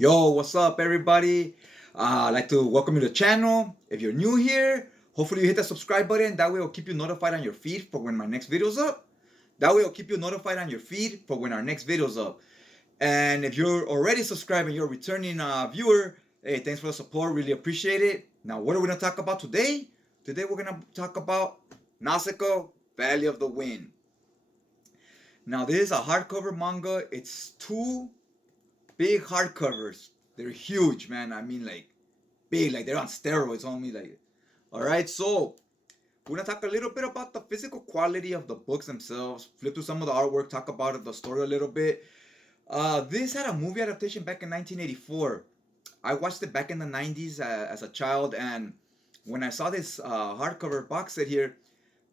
Yo, what's up, everybody? I'd like to welcome you to the channel. If you're new here, hopefully you hit the subscribe button. That way, it'll keep you notified on your feed for when my next video's up. That way, it'll keep you notified on your feed for when our next video's up. And if you're already subscribed and you're a returning viewer, hey, thanks for the support. Really appreciate it. Now, what are we gonna talk about today? Today, we're gonna talk about Nausicaa, Valley of the Wind. Now, this is a hardcover manga. It's two big hardcovers. They're huge, man. I mean, like big, like they're on steroids, homie. Like, all right. So we're gonna talk a little bit about the physical quality of the books themselves. Flip through some of the artwork. Talk about the story a little bit. This had a movie adaptation back in 1984. I watched it back in the 90s as a child, and when I saw this hardcover box set here,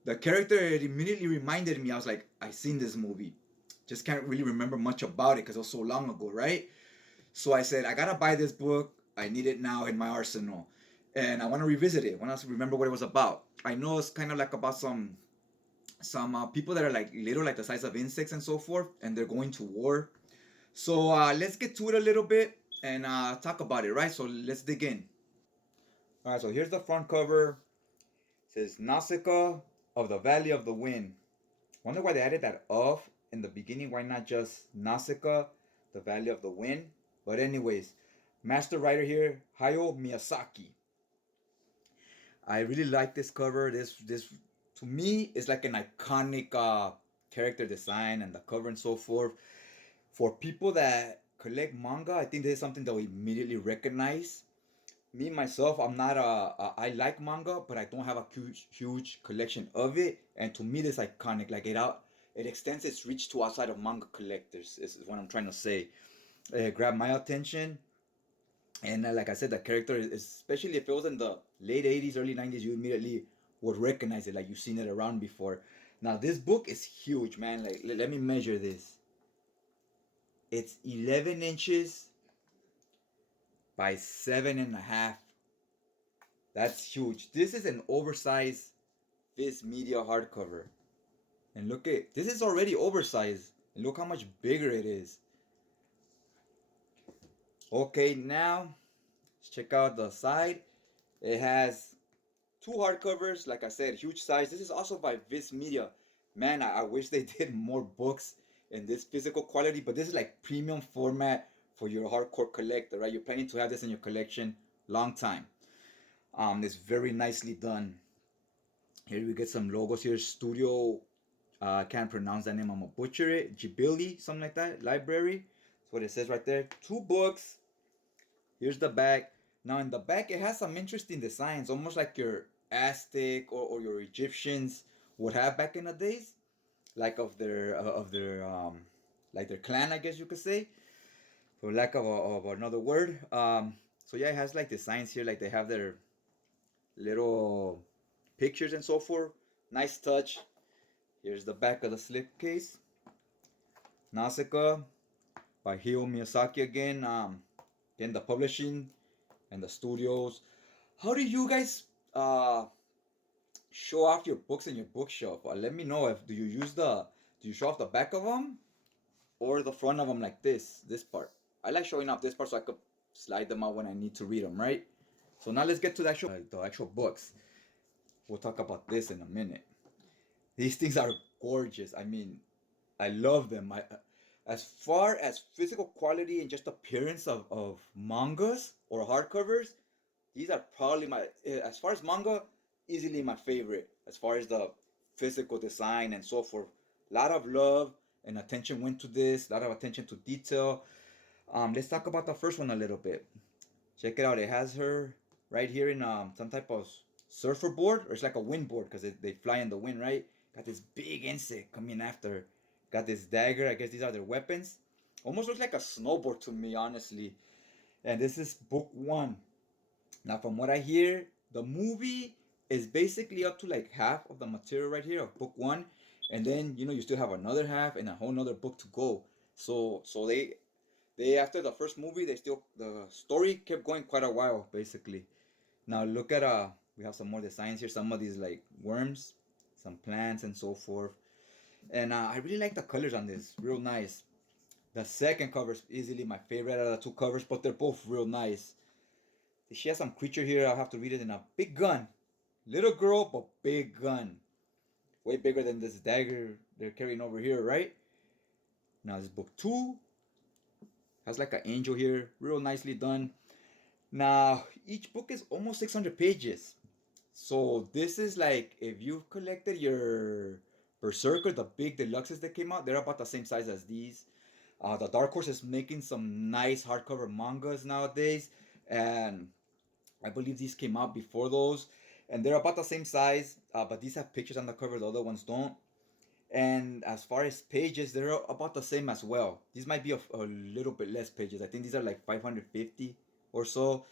the character it immediately reminded me. I was like, I seen this movie. Just can't really remember much about it because it was so long ago, right? So I said, I gotta buy this book. I need it now in my arsenal, and I want to revisit it. I want to remember what it was about. I know it's kind of like about some people that are like little, like the size of insects and so forth, and they're going to war. So let's get to it a little bit and talk about it, right? So let's dig in. All right. So here's the front cover. It says Nausicaa of the Valley of the Wind. Wonder why they added that of in the beginning. Why not just Nausicaa, the Valley of the Wind? But anyways, master writer here, Hayao Miyazaki. I really like this cover. This to me is like an iconic character design and the cover and so forth. For people that collect manga, I think this is something that we immediately recognize. Me myself, I'm not I like manga, but I don't have a huge collection of it. And to me, this iconic. Like it extends its reach to outside of manga collectors. Is what I'm trying to say. It grabbed my attention, and like I said, the character, especially if it was in the late '80s, early '90s, you immediately would recognize it. Like you've seen it around before. Now this book is huge, man. Like let me measure this. It's 11 inches by 7.5. That's huge. This is an oversized Viz Media hardcover. And look at this is already oversized. And look how much bigger it is. Okay, now let's check out the side. It has two hardcovers, like I said, huge size. This is also by Viz Media. Man, I wish they did more books in this physical quality, but this is like premium format for your hardcore collector, right? You're planning to have this in your collection long time. It's very nicely done. Here we get some logos here. Studio, I can't pronounce that name. I'm gonna butcher it. Ghibli, something like that. Library. That's what it says right there. Two books. Here's the back. Now in the back, it has some interesting designs, almost like your Aztec or your Egyptians would have back in the days, like of their like their clan, I guess you could say, for lack of another word. So yeah, it has like designs here, like they have their little pictures and so forth. Nice touch. Here's the back of the slipcase. Nausicaa by Hayao Miyazaki again. Again, the publishing and the studios. How do you guys show off your books in your bookshelf? Let me know if do you show off the back of them or the front of them like this part. I like showing off this part so I could slide them out when I need to read them, right? So now let's get to the actual books. We'll talk about this in a minute. These things are gorgeous. I mean, I love them. As far as physical quality and just appearance of mangas or hardcovers, these are probably as far as manga, easily my favorite. As far as the physical design and so forth, a lot of love and attention went to this. A lot of attention to detail. Let's talk about the first one a little bit. Check it out. It has her right here in some type of surfer board, or it's like a wind board because they fly in the wind, right? Got this big insect coming after her. Got this dagger. I guess these are their weapons. Almost looks like a snowboard to me, honestly. And this is book one. Now, from what I hear, the movie is basically up to like half of the material right here of book one, and then you still have another half and a whole nother book to go. So they after the first movie, the story kept going quite a while basically. Now look at we have some more designs here. Some of these like worms, some plants and so forth. And I really like the colors on this. Real nice. The second cover is easily my favorite out of the two covers, but they're both real nice. She has some creature here. I'll have to read it in a big gun. Little girl, but big gun. Way bigger than this dagger they're carrying over here, right? Now this book 2 has like an angel here. Real nicely done. Now, each book is almost 600 pages. So this is like, if you've collected your Berserker, the big deluxes that came out, they're about the same size as these. The Dark Horse is making some nice hardcover mangas nowadays, and I believe these came out before those, and they're about the same size, but these have pictures on the cover, the other ones don't. And as far as pages, they're about the same as well. These might be a little bit less pages. I think these are like 550 or so.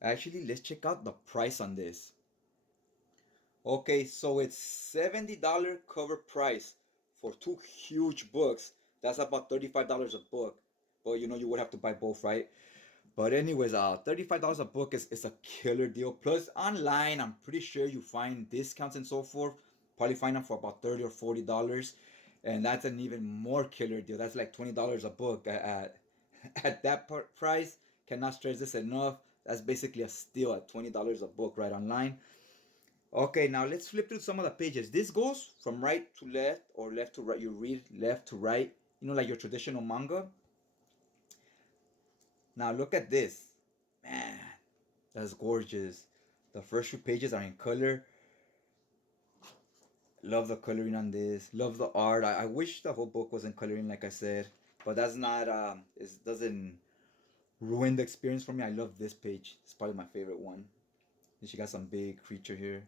Actually, let's check out the price on this. Okay, so it's $70 cover price for two huge books. That's about $35 a book. But you know, you would have to buy both, right? But anyways, $35 a book is a killer deal. Plus online, I'm pretty sure you find discounts and so forth. Probably find them for about $30 or $40. And that's an even more killer deal. That's like $20 a book at that price. Cannot stress this enough. That's basically a steal at $20 a book right online. Okay, now let's flip through some of the pages. This goes from right to left or left to right. You read left to right, you know, like your traditional manga. Now look at this. Man, that's gorgeous. The first few pages are in color. Love the coloring on this. Love the art. I wish the whole book was in coloring, like I said. But that's not, it doesn't ruin the experience for me. I love this page. It's probably my favorite one. And she got some big creature here,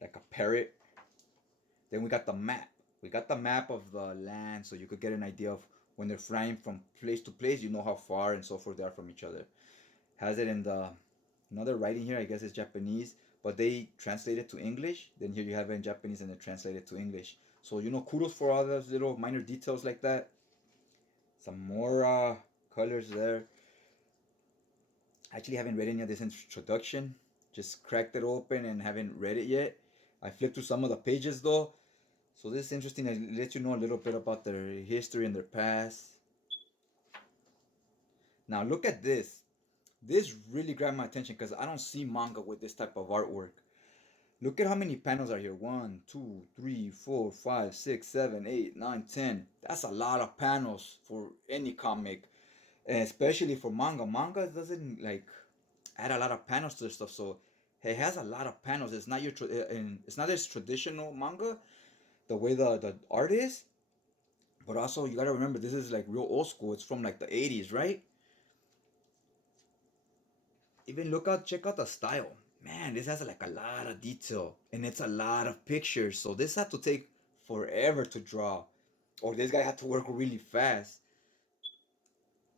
like a parrot. Then we got the map. We got the map of the land, so you could get an idea of when they're flying from place to place, you know how far and so forth they are from each other. Has it in the another writing here, I guess it's Japanese, but they translate it to English. Then here you have it in Japanese and they translate it to English. So you know, kudos for all those little minor details like that. Some more colors there. I actually haven't read any of this introduction. Just cracked it open and haven't read it yet. I flipped through some of the pages though. So this is interesting. I let you know a little bit about their history and their past. Now look at this. This really grabbed my attention because I don't see manga with this type of artwork. Look at how many panels are here. 1, 2, 3, 4, 5, 6, 7, 8, 9, 10. That's a lot of panels for any comic. And especially for manga. Manga doesn't like add a lot of panels to their stuff. So it has a lot of panels. It's not it's not as traditional manga, the way the art is. But also you gotta remember this is like real old school. It's from like the 80s, right? Even check out the style. Man, this has like a lot of detail and it's a lot of pictures. So this had to take forever to draw, or this guy had to work really fast.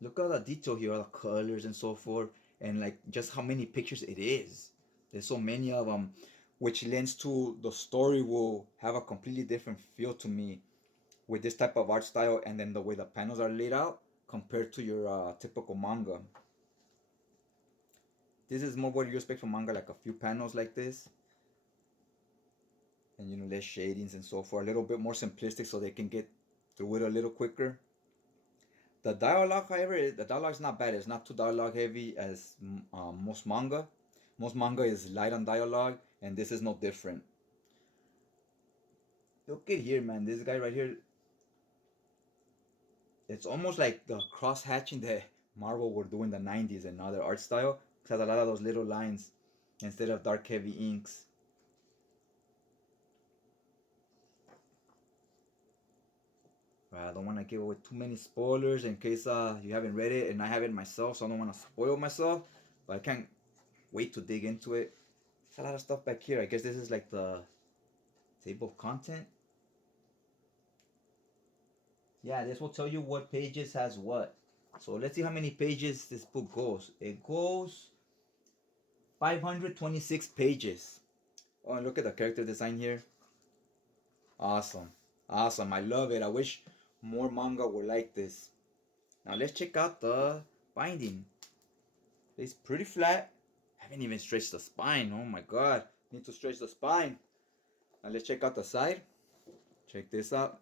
Look at the detail here, all the colors and so forth, and like just how many pictures it is. There's so many of them, which lends to the story will have a completely different feel to me with this type of art style and then the way the panels are laid out compared to your typical manga. This is more what you expect from manga, like a few panels like this. And you know, less shadings and so forth. A little bit more simplistic so they can get through it a little quicker. The dialogue, however, the dialogue is not bad. It's not too dialogue heavy as most manga. Most manga is light on dialogue, and this is no different. Look at here, man. This guy right here. It's almost like the cross hatching that Marvel were doing in the 90s and now their art style. It has a lot of those little lines instead of dark heavy inks. I don't want to give away too many spoilers in case you haven't read it and I haven't myself, so I don't want to spoil myself. But I can't wait to dig into it. There's a lot of stuff back here. I guess this is like the table of content. Yeah, this will tell you what pages has what. So let's see how many pages this book goes. It goes 526 pages. Oh, and look at the character design here. Awesome. Awesome. I love it. I wish more manga were like this. Now let's check out the binding. It's pretty flat. I haven't even stretched the spine. Oh my god. Need to stretch the spine. Now let's check out the side. Check this out.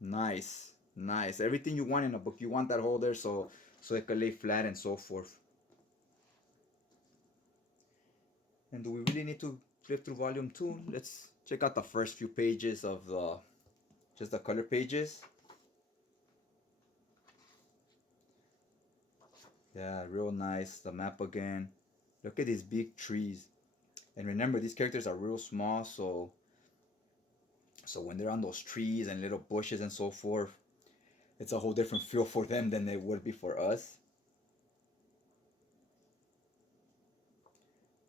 Nice, nice. Everything you want in a book. You want that holder so it can lay flat and so forth. And do we really need to flip through volume 2? Let's check out the first few pages of just the color pages. Yeah, real nice. The map again. Look at these big trees. And remember, these characters are real small, so when they're on those trees and little bushes and so forth, it's a whole different feel for them than it would be for us.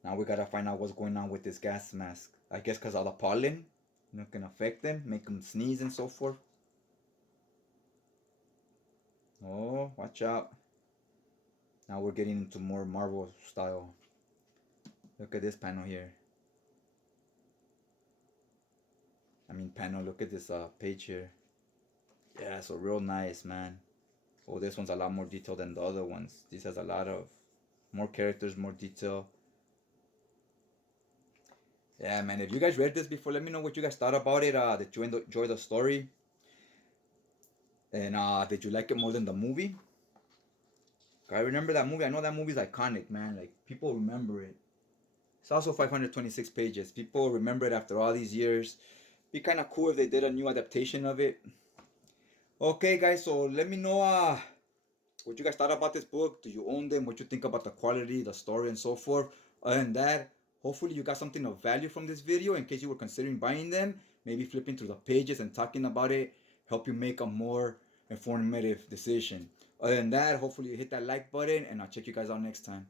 Now we gotta find out what's going on with this gas mask. I guess because all the pollen, can affect them, make them sneeze and so forth. Oh, watch out. Now we're getting into more Marvel style. Look at this panel here. Look at this page here. Yeah, so real nice, man. Oh, this one's a lot more detailed than the other ones. This has a lot of more characters, more detail. Yeah, man, if you guys read this before, let me know what you guys thought about it. Did you enjoy the story? And did you like it more than the movie? I remember that movie. I know that movie's iconic, man. Like, people remember it. It's also 526 pages. People remember it after all these years. Be kind of cool if they did a new adaptation of it. Okay, guys, so let me know what you guys thought about this book. Do you own them? What you think about the quality, the story, and so forth? Other than that, hopefully you got something of value from this video in case you were considering buying them. Maybe flipping through the pages and talking about it help you make a more informative decision. Other than that, hopefully you hit that like button, and I'll check you guys out next time.